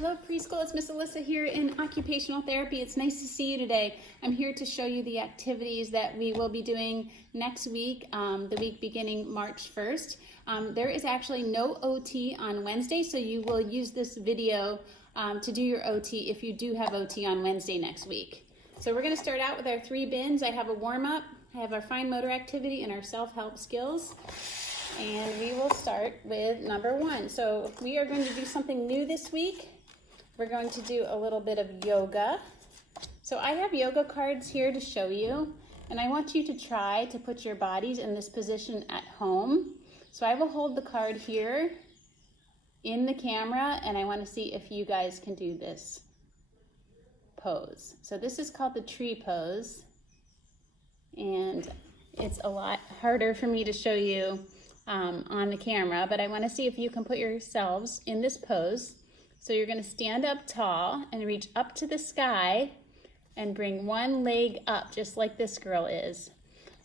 Hello preschool, it's Miss Alyssa here in Occupational Therapy. It's nice to see you today. I'm here to show you the activities that we will be doing next week, the week beginning March 1st. There is actually no OT on Wednesday, so you will use this video to do your OT if you do have OT on Wednesday next week. So we're going to start out with our 3 bins. I have a warm-up, I have our fine motor activity, and our self-help skills. And we will start with number 1. So we are going to do something new this week. We're going to do a little bit of yoga. So I have yoga cards here to show you, and I want you to try to put your bodies in this position at home. So I will hold the card here in the camera, and I want to see if you guys can do this pose. So this is called the tree pose, and it's a lot harder for me to show you on the camera, but I want to see if you can put yourselves in this pose. So you're going to stand up tall and reach up to the sky and bring one leg up, just like this girl is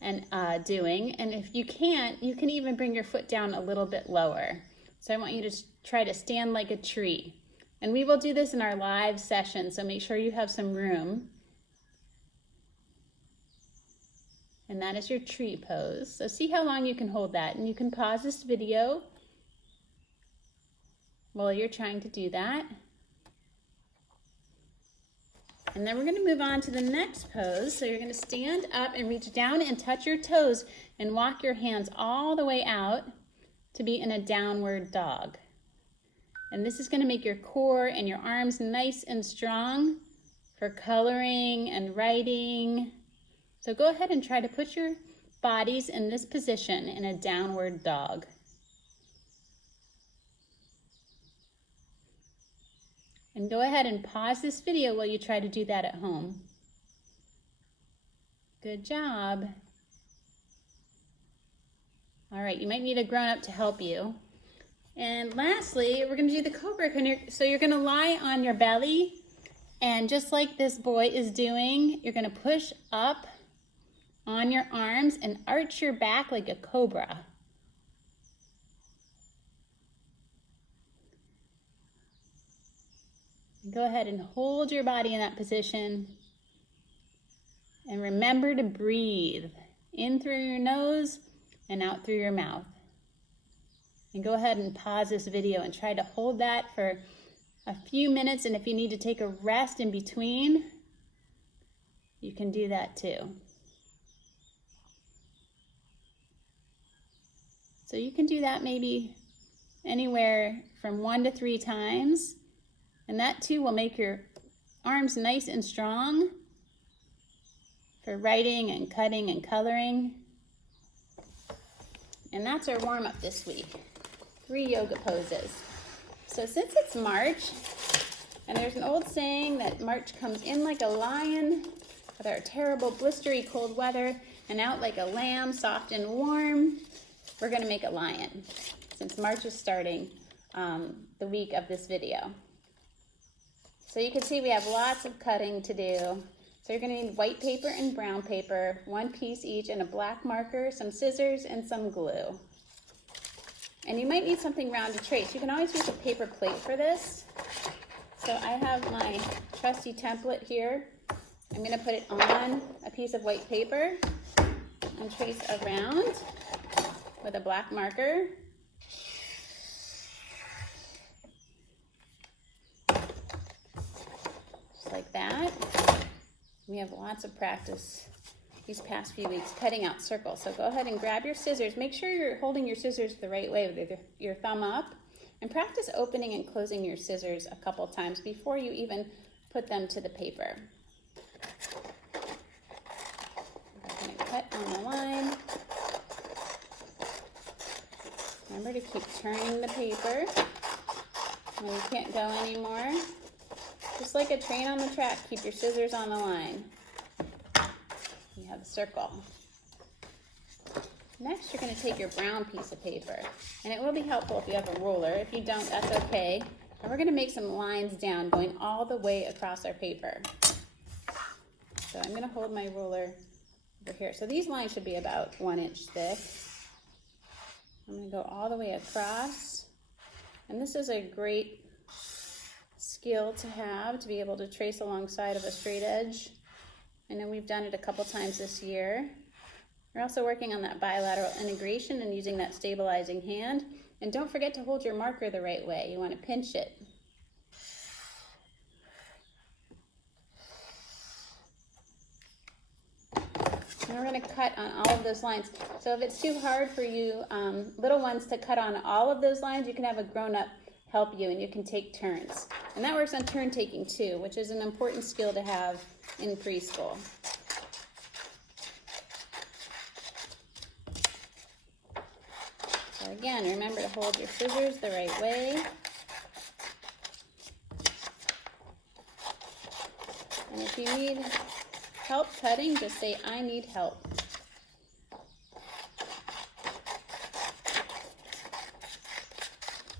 and doing. And if you can't, you can even bring your foot down a little bit lower. So I want you to try to stand like a tree. And we will do this in our live session, so make sure you have some room. And that is your tree pose. So see how long you can hold that. And you can pause this video while you're trying to do that. And then we're going to move on to the next pose. So you're going to stand up and reach down and touch your toes and walk your hands all the way out to be in a downward dog. And this is going to make your core and your arms nice and strong for coloring and writing. So go ahead and try to put your bodies in this position in a downward dog. And go ahead and pause this video while you try to do that at home. Good job. All right, you might need a grown-up to help you. And lastly, we're going to do the Cobra Connect. So you're going to lie on your belly, and just like this boy is doing, you're going to push up on your arms and arch your back like a cobra. Go ahead and hold your body in that position. And remember to breathe in through your nose and out through your mouth. And go ahead and pause this video and try to hold that for a few minutes. And if you need to take a rest in between, you can do that too. So you can do that maybe anywhere from 1 to 3 times. And that too will make your arms nice and strong for writing and cutting and coloring. And that's our warm-up this week. 3 yoga poses. So since it's March, and there's an old saying that March comes in like a lion with our terrible blistery cold weather, and out like a lamb, soft and warm, we're gonna make a lion, since March is starting the week of this video. So you can see we have lots of cutting to do. So you're going to need white paper and brown paper, 1 piece each, and a black marker, some scissors, and some glue. And you might need something round to trace. You can always use a paper plate for this. So I have my trusty template here. I'm going to put it on a piece of white paper and trace around with a black marker. Like that. We have lots of practice these past few weeks cutting out circles. So go ahead and grab your scissors. Make sure you're holding your scissors the right way with your thumb up, and practice opening and closing your scissors a couple times before you even put them to the paper. We're going to cut on the line. Remember to keep turning the paper when you can't go anymore. Just like a train on the track, keep your scissors on the line. You have a circle. Next, you're going to take your brown piece of paper, and it will be helpful if you have a ruler. If you don't, that's okay. And we're going to make some lines down, going all the way across our paper. So I'm going to hold my ruler over here. So these lines should be about 1 inch thick. I'm going to go all the way across. And this is a great skill to have, to be able to trace alongside of a straight edge. I know we've done it a couple times this year. We're also working on that bilateral integration and using that stabilizing hand. And don't forget to hold your marker the right way. You want to pinch it. And we're going to cut on all of those lines. So if it's too hard for you little ones to cut on all of those lines, you can have a grown-up help you and you can take turns. And that works on turn taking too, which is an important skill to have in preschool. So again, remember to hold your scissors the right way. And if you need help cutting, just say, I need help.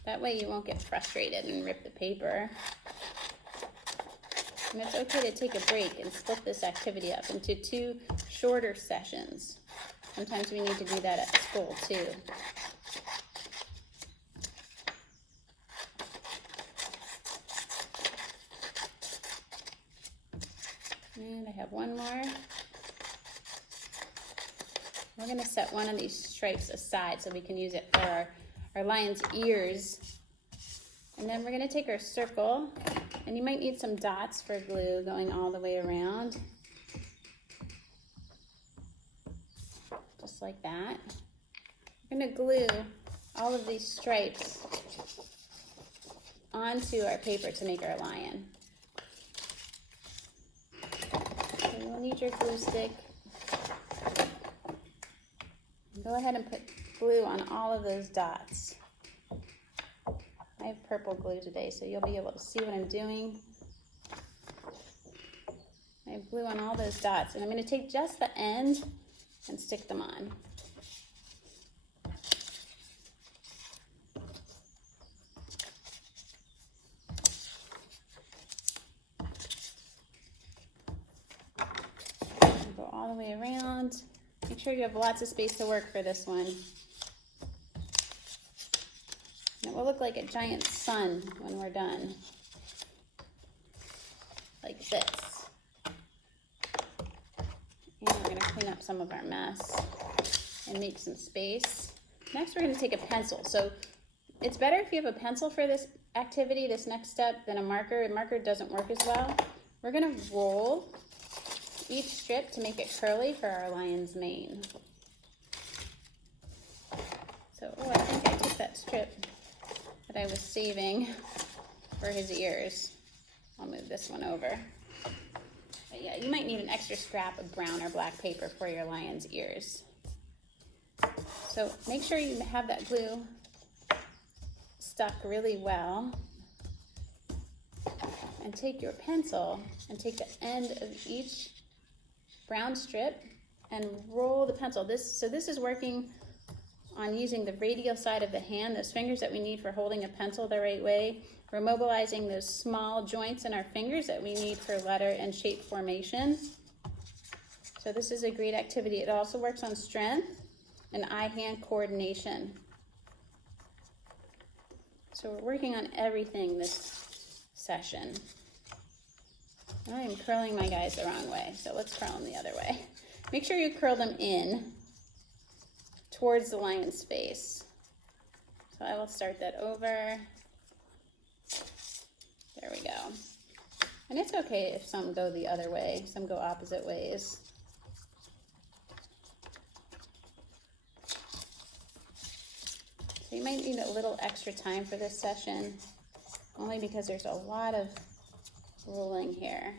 That way you won't get frustrated and rip the paper. And it's okay to take a break and split this activity up into 2 shorter sessions. Sometimes we need to do that at school too. And I have one more. We're going to set one of these stripes aside so we can use it for our lion's ears. And then we're going to take our circle, and you might need some dots for glue going all the way around. Just like that. We're going to glue all of these stripes onto our paper to make our lion. So you'll need your glue stick. Go ahead and put glue on all of those dots. I have purple glue today, so you'll be able to see what I'm doing. I have glue on all those dots, and I'm going to take just the end and stick them on. Go all the way around. Make sure you have lots of space to work for this one. And it will look like a giant sun when we're done. Like this. And we're going to clean up some of our mess and make some space. Next, we're going to take a pencil. So it's better if you have a pencil for this activity, this next step, than a marker. A marker doesn't work as well. We're going to roll each strip to make it curly for our lion's mane. So, I think I took that strip that I was saving for his ears. I'll move this one over. But yeah, you might need an extra scrap of brown or black paper for your lion's ears. So make sure you have that glue stuck really well. And take your pencil and take the end of each brown strip and roll the pencil. So this is working on using the radial side of the hand, those fingers that we need for holding a pencil the right way. We're mobilizing those small joints in our fingers that we need for letter and shape formation. So this is a great activity. It also works on strength and eye-hand coordination. So we're working on everything this session. I am curling my guys the wrong way, so let's curl them the other way. Make sure you curl them in towards the lion's face. So I will start that over. There we go. And it's okay if some go the other way, some go opposite ways. So you might need a little extra time for this session, only because there's a lot of rolling here.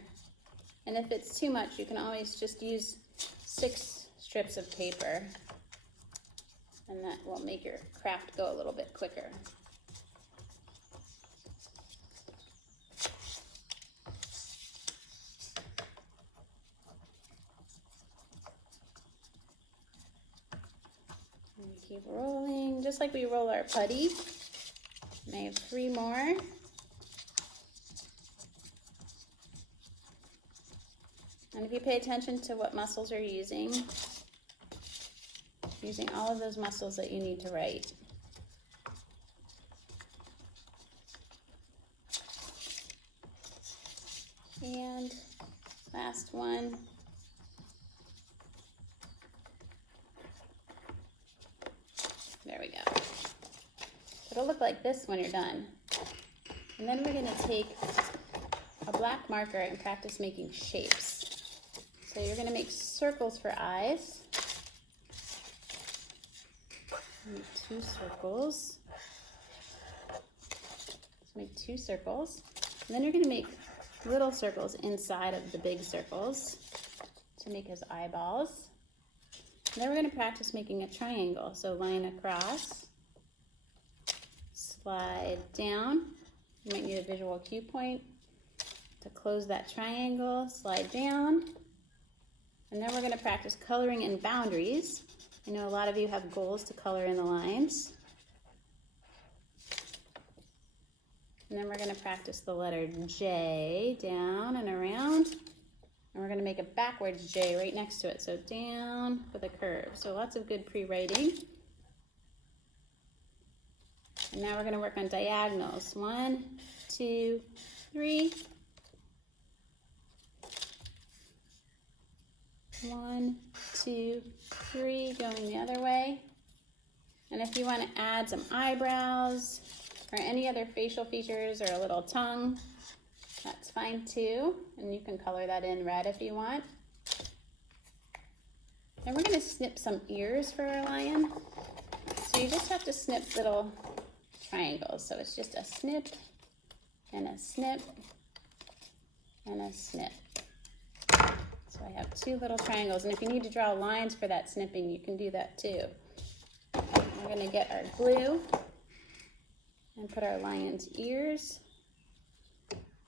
And if it's too much, you can always just use 6 strips of paper, and that will make your craft go a little bit quicker. And keep rolling, just like we roll our putty. And I have 3 more. And if you pay attention to what muscles you're using all of those muscles that you need to write. And last one. There we go. It'll look like this when you're done. And then we're going to take a black marker and practice making shapes. So you're going to make circles for eyes. Make 2 circles. Let's make 2 circles. And then you're going to make little circles inside of the big circles to make his eyeballs. And then we're going to practice making a triangle. So line across, slide down. You might need a visual cue point to close that triangle, slide down. And then we're going to practice coloring in boundaries. I know a lot of you have goals to color in the lines. And then we're going to practice the letter J, down and around. And we're going to make a backwards J right next to it. So down with a curve. So lots of good pre-writing. And now we're going to work on diagonals. 1, 2, 3. 1, 2, 3, going the other way. And if you want to add some eyebrows or any other facial features or a little tongue, that's fine too. And you can color that in red if you want. And we're going to snip some ears for our lion. So you just have to snip little triangles. So it's just a snip and a snip and a snip. So I have 2 little triangles, and if you need to draw lines for that snipping, you can do that too. We're going to get our glue and put our lion's ears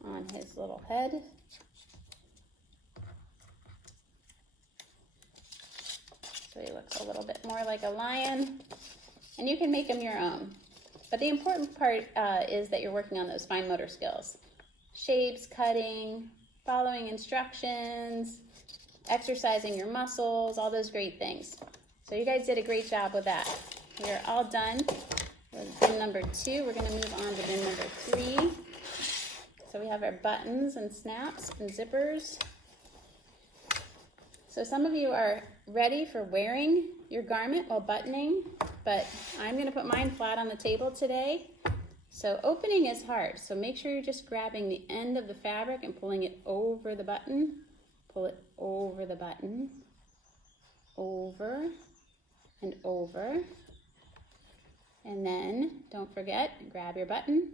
on his little head. So he looks a little bit more like a lion, and you can make him your own. But the important part is that you're working on those fine motor skills. Shapes, cutting, following instructions, exercising your muscles, all those great things. So you guys did a great job with that. We're all done with bin number 2. We're going to move on to bin number 3. So we have our buttons and snaps and zippers. So some of you are ready for wearing your garment while buttoning, but I'm going to put mine flat on the table today. So opening is hard, so make sure you're just grabbing the end of the fabric and pulling it over the button. Pull it over the button, over and over. And then, don't forget, grab your button,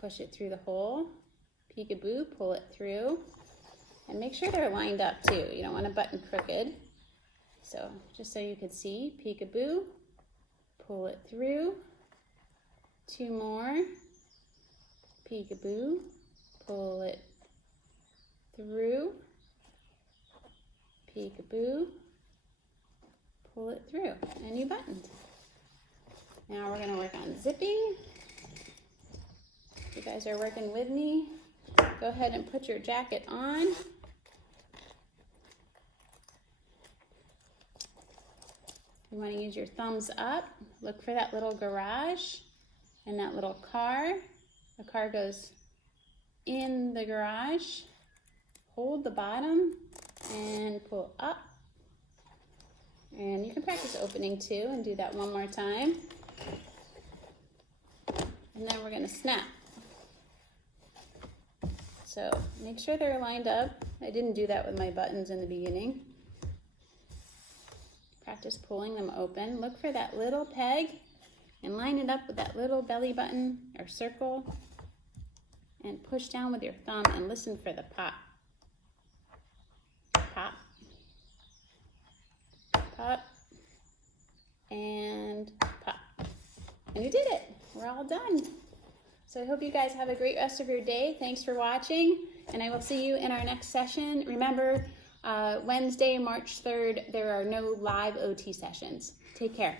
push it through the hole, peekaboo, pull it through. And make sure they're lined up too. You don't want a button crooked. So just so you can see, peekaboo, pull it through. 2 more, peekaboo, pull it through. Peekaboo, pull it through, and you buttoned. Now we're going to work on zipping. If you guys are working with me, go ahead and put your jacket on. You want to use your thumbs up. Look for that little garage and that little car. The car goes in the garage. Hold the bottom and pull up. And you can practice opening too and do that one more time. And then we're going to snap. So make sure they're lined up. I didn't do that with my buttons in the beginning. Practice pulling them open. Look for that little peg and line it up with that little belly button or circle. And push down with your thumb and listen for the pop. Pop. Pop. And pop. And you did it. We're all done. So I hope you guys have a great rest of your day. Thanks for watching, and I will see you in our next session. Remember, Wednesday, March 3rd, there are no live OT sessions. Take care.